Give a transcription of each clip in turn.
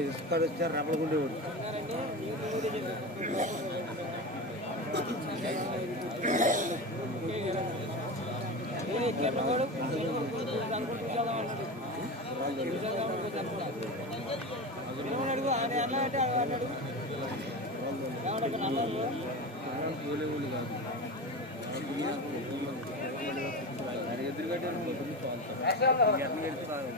ఇసుక వచ్చారు రబ్బలు గుండేవాడు ఎదురుగడ్డ సినిమాలు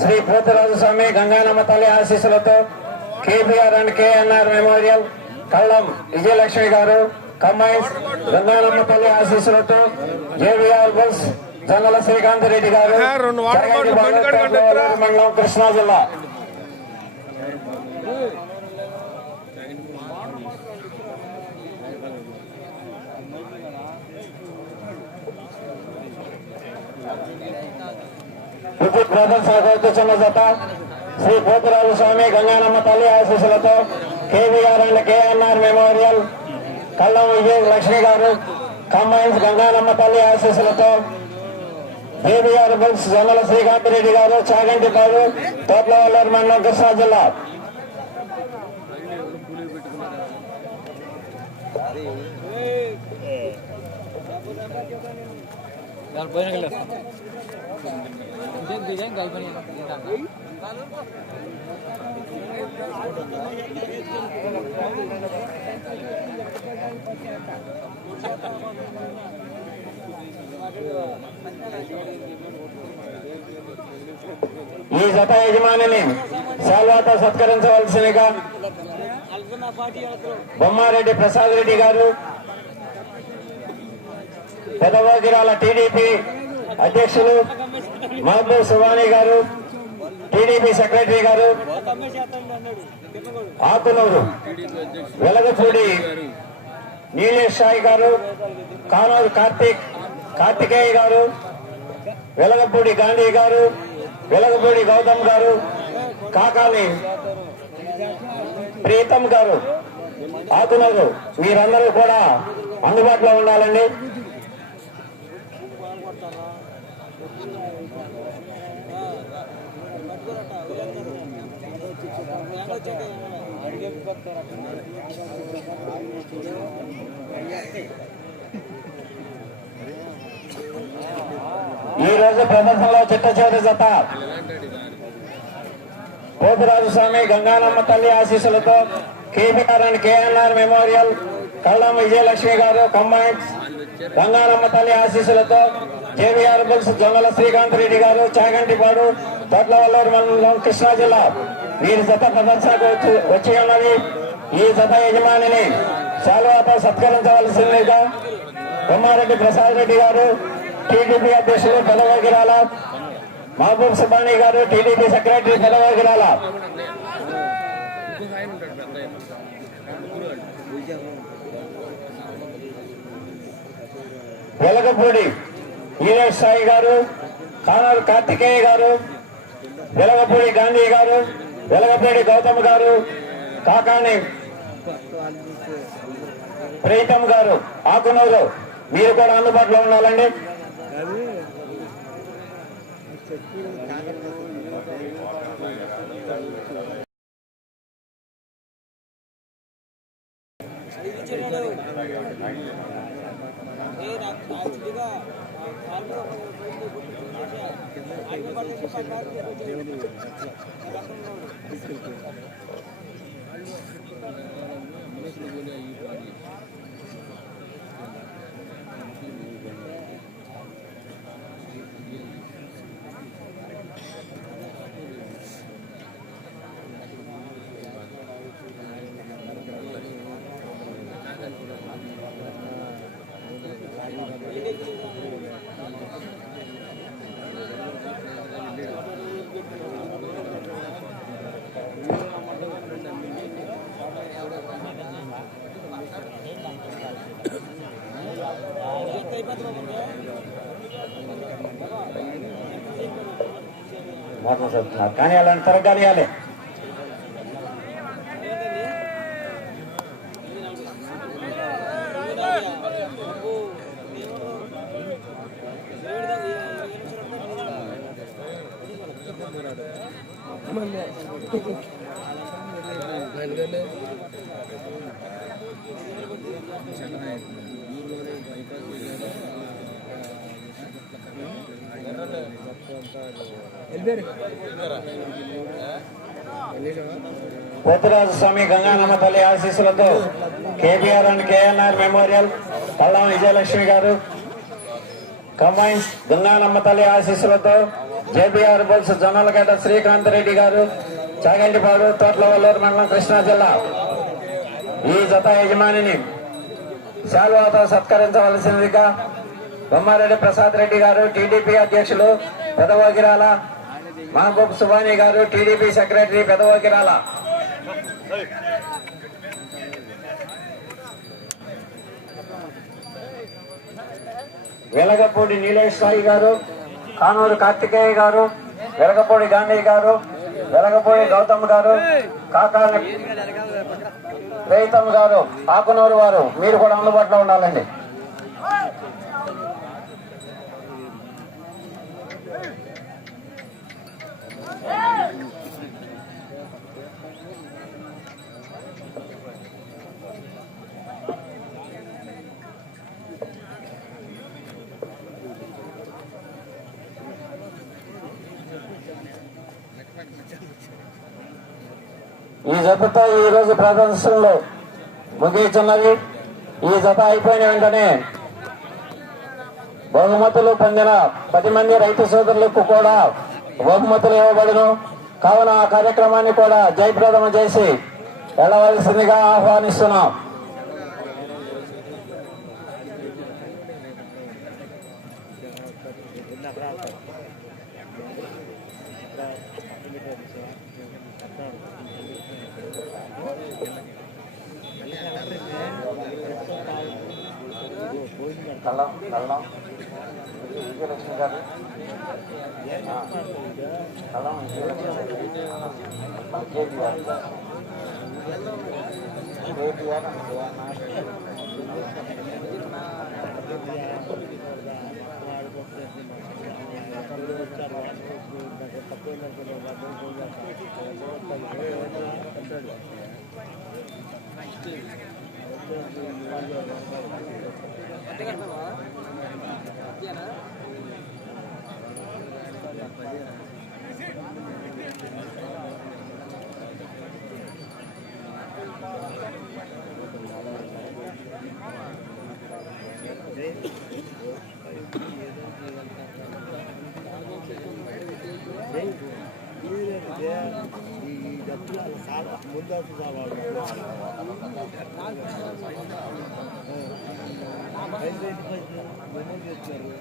శ్రీ పోతరాజు స్వామి గంగానమ్మ తల్లి ఆశీస్సులతో కేబీఆర్ అండ్ కేఎన్ఆర్ మెమోరియల్ కళ్ళం విజయలక్ష్మి గారు కంబైన్స్ గంగానమ్మ తల్లి ఆశీస్సులతో జేబీఆర్ బస్ జంగల శ్రీకాంత్ రెడ్డి గారు మండలం కృష్ణా జిల్లా. విద్యుత్ ప్రధాన చిన్న జత శ్రీ పోతురాజు స్వామి గంగానమ్మ తల్లి ఆశీస్సులతో KVR and KNR memorial Kallam Vijaya Lakshmi garu combines Ganganamma తల్లి ఆశీస్సులతో కేవీఆర్ బుల్స్ జొన్నల శ్రీకాంతిరెడ్డి గారు చాగంటి గారు తోట్లవల్లూరు మండలం కృష్ణా జిల్లా. ఈ జత యజమానిని శాల్వాతో సత్కరించవలసిందిగా బొమ్మారెడ్డి ప్రసాద్ రెడ్డి గారు పెదవగిరాల టీడీపీ అధ్యక్షులు మహబూబ్ సువాని గారు టీడీపీ సెక్రటరీ గారు ఆకునూరు వెలగపూడి నీలేష్ సాయి గారు కానూరు కార్తీక్ కార్తికేయ గారు వెలగపూడి గాంధీ గారు వెలగపూడి గౌతమ్ గారు కాకాని ప్రీతం గారు ఆకునూరు మీరందరూ కూడా అందుబాటులో ఉండాలండి. ఈ రోజు ప్రదర్శనలో చిట్ట చివరి జత. పోతురాజస్వామి గంగానమ్మ తల్లి ఆశీస్సులతో కేబీఆర్ అండ్ కేఎన్ఆర్ మెమోరియల్ కళ్ళం విజయలక్ష్మి గారు కంబైన్స్ గంగానమ్మ తల్లి ఆశీస్సులతో జేవీఆర్ బుల్స్ జొన్నల శ్రీకాంత్ రెడ్డి గారు చాగంటిపాడు తోట్లవల్లూరు మండలం కృష్ణా జిల్లా. వీరి జత ప్రదర్శనకు వచ్చి వచ్చి ఉన్నది. ఈ జత యజమానిని శాల్వాతో సత్కరించవలసిందిగా కొమ్మారెడ్డి ప్రసాద్ రెడ్డి గారు టీడీపీ అధ్యక్షులు పెదవగిరాల మహబూబ్ సుబ్బాని గారు టీడీపీ సెక్రటరీ పెదవగిరాల వెలగపూడి ఈరేష్ సాయి గారు కానూరు కార్తికేయ గారు వెలగపూడి గాంధీ గారు వెలగపేడి గౌతమ్ గారు కాకాని ప్రీతం గారు ఆకునూరు మీరు కూడా అందుబాటులో ఉండాలండి. అది చెప్పి మోటార్ చదువుతున్నారు కానీ అలాంటి తరగాలి బైపాస్ పోతురాజు స్వామి గంగానమ్మ తల్లి ఆశీస్సులతో KBR and KNR memorial Pallam Vijayalakshmi garu combines Ganganamma తల్లి ఆశీస్సులతో జేబీఆర్ బుల్స్ జొన్నలగడ్డ శ్రీకాంత్ రెడ్డి గారు చాగంటిపాడు తోట్లవల్లూరు మండలం కృష్ణా జిల్లా. ఈ జత యజమానిని శాల్వాతో సత్కరించవలసిందిగా బొమ్మారెడ్డి ప్రసాద్ రెడ్డి గారు టీడీపీ అధ్యక్షులు పెదవగిరాల మహబూబ్ సుబానీ గారు టీడీపీ సెక్రటరీ పెదవగిరాల. వెలగపూడి నీలేష్ సాయి గారు కానూరు కార్తికేయ గారు వెలగపూడి గాంధీ గారు వెలగపూడి గౌతమ్ గారు కాకాని ప్రేతమ్ గారు ఆకునూరు వారు మీరు కూడా అందుబాటులో ఉండాలండి. ఈ జతతో ఈ రోజు ప్రదర్శనలు ముగిస్తున్నది. ఈ జత అయిపోయిన వెంటనే బహుమతులు పొందిన పది మంది రైతు సోదరులకు కూడా బహుమతులు ఇవ్వబడును. కావున ఆ కార్యక్రమాన్ని కూడా జయప్రదం చేసి వెళ్ళవలసిందిగా ఆహ్వానిస్తున్నాం. Thank. ముందు చేస్తున్నారు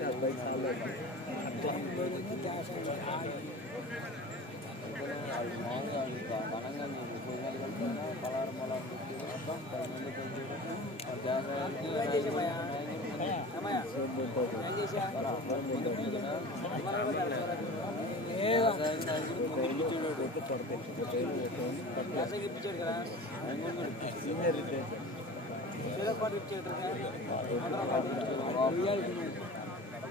విజయలక్ష్మి గారు ఆ, కళ్ళం విజయలక్ష్మి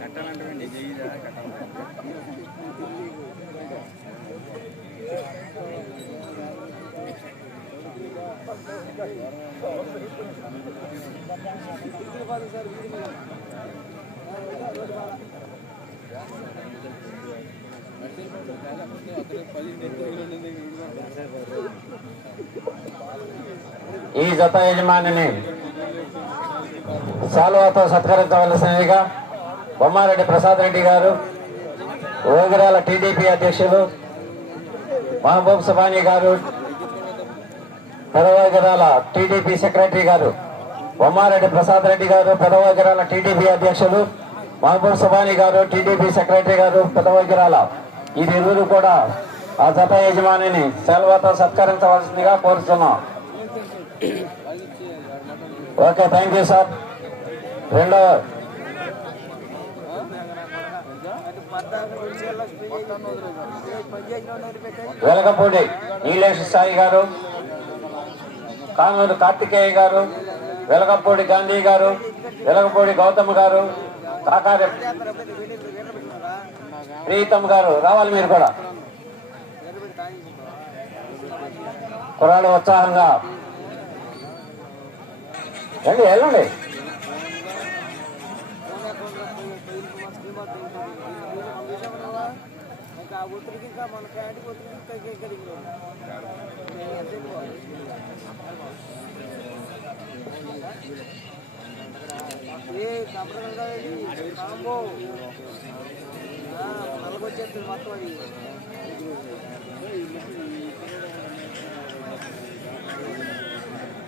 కట్టాలంటే చెయ్యిదా కట్టాలి ఈ జత యజమానిని శాలువాతో సత్కరించవలసినదిగా బొమ్మారెడ్డి ప్రసాద్ రెడ్డి గారు ఓగిరాల టీడీపీ అధ్యక్షులు మహబూబ్ సుబానీ గారు పెదవగిరాల టీడీపీ సెక్రటరీ గారు బొమ్మారెడ్డి ప్రసాద్ రెడ్డి గారు పెదవగిరాల టీడీపీ అధ్యక్షులు మహబూబ్ సుబానీ గారు టీడీపీ సెక్రటరీ గారు పెదవగిరాల ఈ ఇరువురు కూడా ఆ జత యజమానిని సెలవుతో సత్కరించవలసిందిగా కోరుతున్నాం. ఓకే థ్యాంక్ యూ సార్ రెండవ. వెలగపూడి నీలేష్ సాయి గారు కానూరు కార్తికేయ గారు వెలగపూడి గాంధీ గారు వెలగపూడి గౌతమ్ గారు కాకారి ప్రీతమ్ గారు రావాలి మీరు కూడా. కుర్రాడు ఉత్సాహంగా. రండి వెళ్ళండి. ఏ ఇది కాంబో. నలగొచ్చేస్తుంది మొత్తం అది.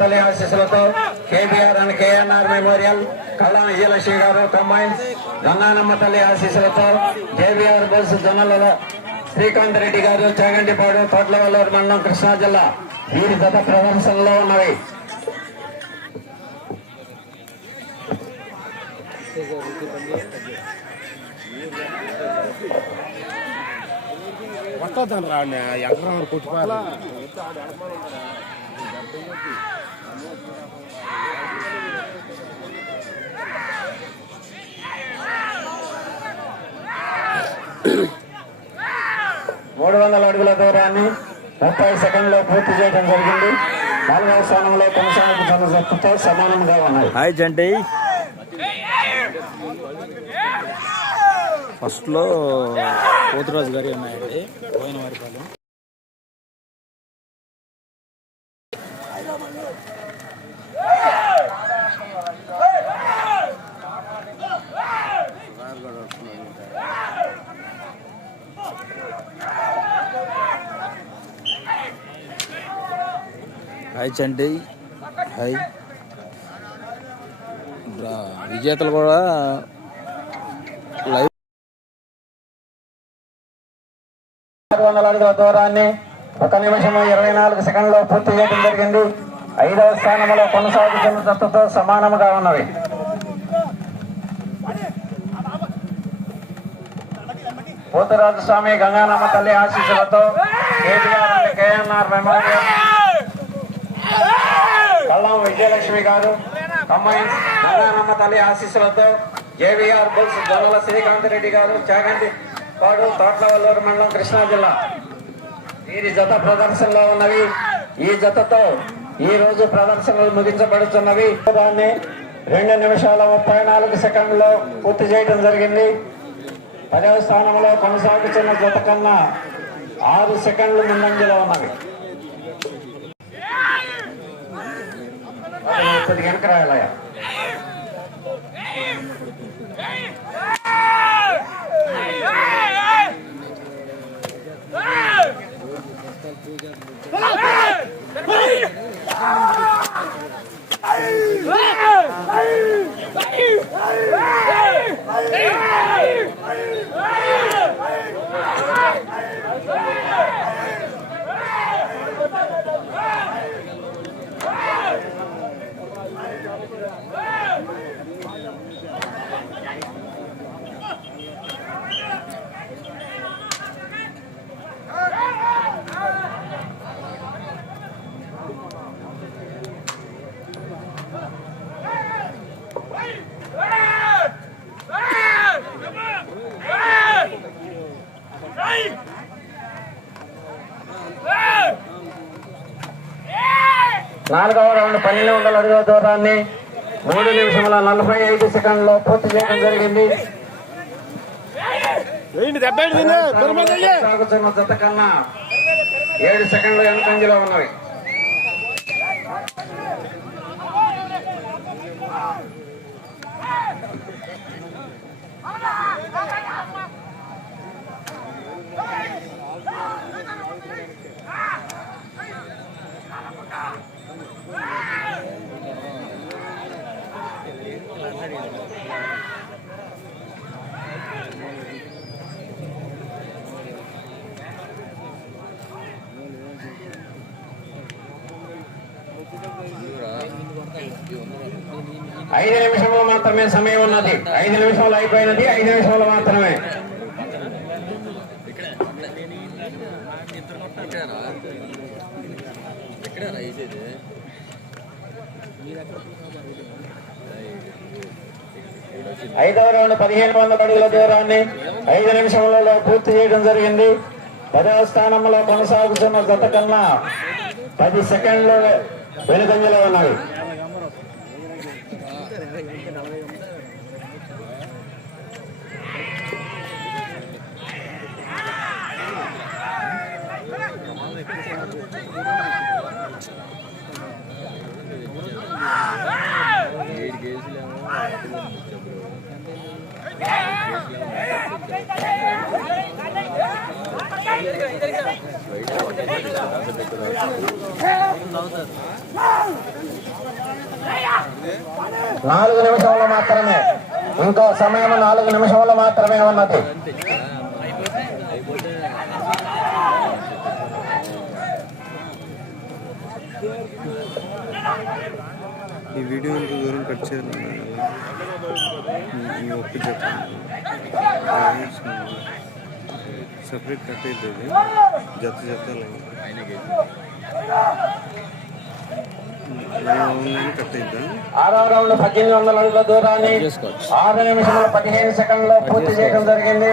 తల్లి ఆశీస్సులతో కేబీఆర్ అండ్ కేఎన్ఆర్ మెమోరియల్ కళా విజయలక్ష్మి గారు కంబైన్స్ గంగానమ్మ తల్లి ఆశీస్సులతో జేబీఆర్ బస్ జొన్నల శ్రీకాంత్ రెడ్డి గారు చాగంటిపాడు తోట్లవల్లూరు మండలం కృష్ణా జిల్లా. వీరి గత ప్రదర్శనలో ఉన్నవి. వస్తుందని రా ఎక్కడ కొట్టుకోవాలి మూడు వందల అడుగుల దూరాన్ని ముప్పై సెకండ్లో పూర్తి చేయడం జరిగింది. నాలుగవ స్థానంలో కొనసాగుతున్న జట్టుతో సమానంగా ఉన్నాయి. హాయ్ జంటి. ఫస్ట్లో పోతురాజు గారి ఉన్నాయండి పోయిన వారి హాయ్ చండి హాయ్ విజేతలు కూడా లైవ్ ఆరు వందల అడుగుల దూరాన్ని ఒక నిమిషం ఇరవై నాలుగు సెకండ్లో పూర్తి చేయడం జరిగింది. ఐదవ స్థానంలో కొనసాగుతున్న జట్టుతో సమానంగా ఉన్నవి. పోతురాజు స్వామి గంగానమ్మ తల్లి ఆశీస్సులతో కేటీఆర్ కేఎన్ఆర్ మెమోరియల్ కళ్ళం విజయలక్ష్మి గారు అమ్మాయి నారాయణమ్మ తల్లి ఆశీస్సులతో జేవీఆర్ బుల్స్ జొన్నల శ్రీకాంత్ రెడ్డి గారు చాగంటి పాడు తోట్లవల్లూరు మండలం కృష్ణా జిల్లా. వీరి జత ప్రదర్శనలో ఉన్నవి ఈ జతతో ఈ రోజు ప్రదర్శనలు ముగించబడుతున్నవి. దాన్ని రెండు నిమిషాల ముప్పై నాలుగు సెకండ్లో పూర్తి చేయడం జరిగింది. పదవ స్థానంలో కొనసాగుతున్న జత కన్నా ఆరు సెకండ్లు ముందంజలో ఉన్నవి. కొద్దిగా వెనక రాయాలయ్యా Hey రౌండ్ పన్నెండు వందల అడుగుల దూరాన్ని మూడు నిమిషముల నలభై ఐదు సెకండ్లో పూర్తి చేయడం జరిగింది. సాగుతున్న జత కన్నా ఏడు సెకండ్లు వెనుకంజలో ఉన్నవి. ఐదు నిమిషంలో మాత్రమే సమయం ఉన్నది ఐదు నిమిషంలో అయిపోయినది ఐదు నిమిషంలో మాత్రమే ఎక్కడ వేసేది ఐదవ రౌండ్ పదిహేను వందల అడుగుల దూరాన్ని ఐదు నిమిషములలో పూర్తి చేయడం జరిగింది. పదవ స్థానంలో కొనసాగుతున్న జత కన్నా పది సెకండ్లు వెనుకంజలో ఉన్నాయి ఏడు కేజీలేమో నాలుగు నిమిషంలో మాత్రమే. ఇంకో సమయం నాలుగు నిమిషంలో మాత్రమే ఉన్నది. ఈ వీడియో ఎంత దూరం కట్ చేయాలన్నా సపరేట్ కట్ అవుతుంది జత రౌండ్ పద్దెనిమిది వందల అడుగుల దూరాన్ని ఆరు నిమిషముల పదిహేను సెకండ్లో పూర్తి చేయడం జరిగింది.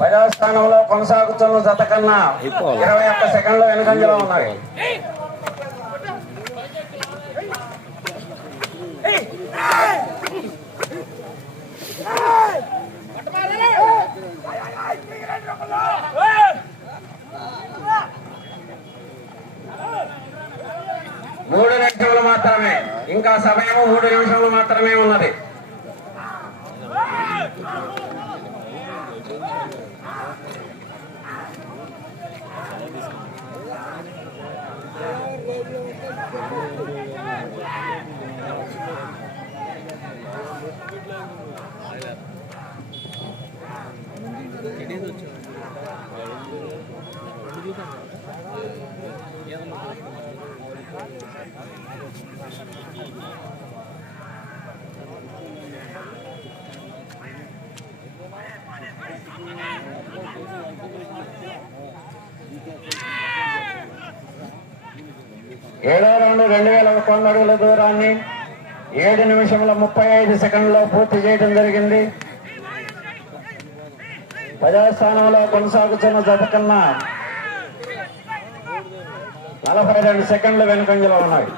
పదవ స్థానంలో కొనసాగుతున్న జత కన్నా ఇరవై ఒక్క సెకండ్లు వెనుకంజలో ఉన్నాయి మూడు నిమిషములు మాత్రమే. ఇంకా సమయము మూడు నిమిషాలు మాత్రమే ఉన్నది. ఏడో రౌండ్ రెండు వేల వంద అడుగుల దూరాన్ని ఏడు నిమిషంలో ముప్పై ఐదు సెకండ్లో పూర్తి చేయడం జరిగింది. పదవ స్థానంలో కొనసాగుతున్న జత కన్నా నలభై రెండు సెకండ్లు వెనుకంజలో ఉన్నాయి.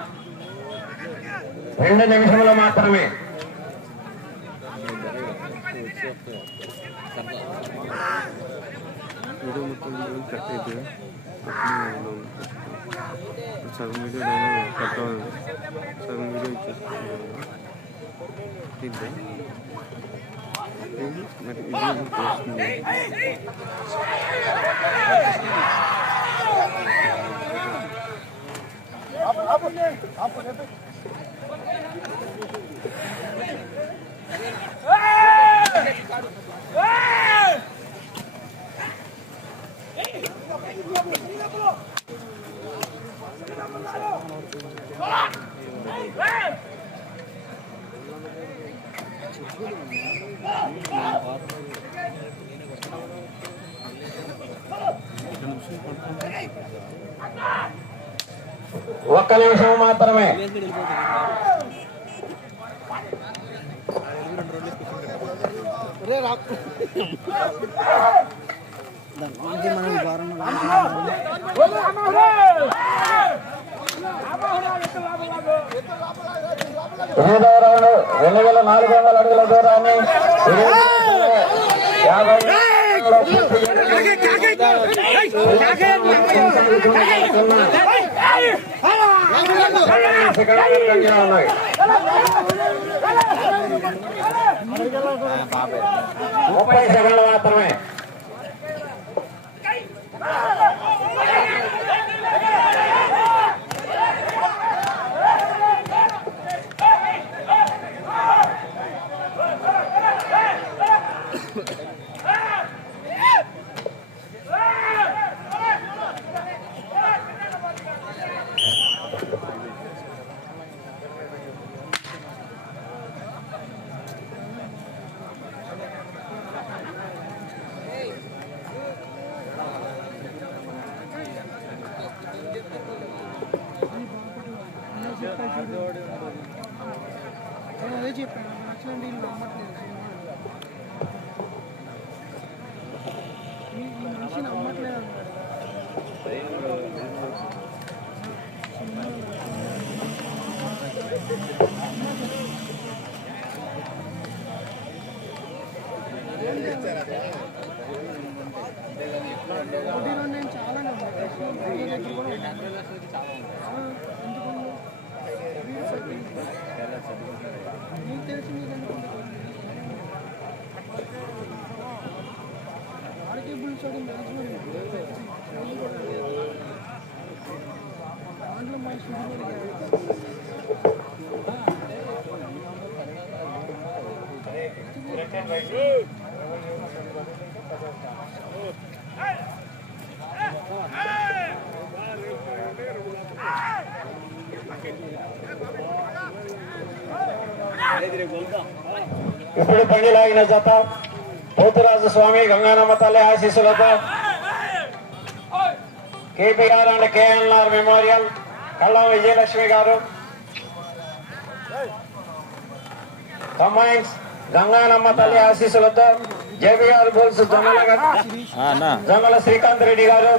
రెండు నిమిషంలో మాత్రమే. వీడియో సగం వీడియో సగం వీడియో ఇది మరి ఇది ఎందుకు వస్తుంది ఒక్క నిమిషం మాత్రమే. రౌండ్ వేల నాలుగు వందల అడుగుల దూరాన్ని యాభై పూర్తి ముప్పై సెకండ్లు మాత్రమే. చెప్పాను నచ్చిన డీల్ నమ్మట్లేదు. ఇప్పుడు బండి లాగిన జత పోతురాజు స్వామి గంగానమ్మ తల్లి ఆశీస్సులతో కేపీఆర్ అండ్ కేఎన్ఆర్ మెమోరియల్ కళ్ళం విజయలక్ష్మి గారు. కంబైన్స్ గంగానమ్మ తల్లి ఆశీస్సులతో జేబీఆర్ బుల్స్ జొన్నల జొన్నల శ్రీకాంత్ రెడ్డి గారు.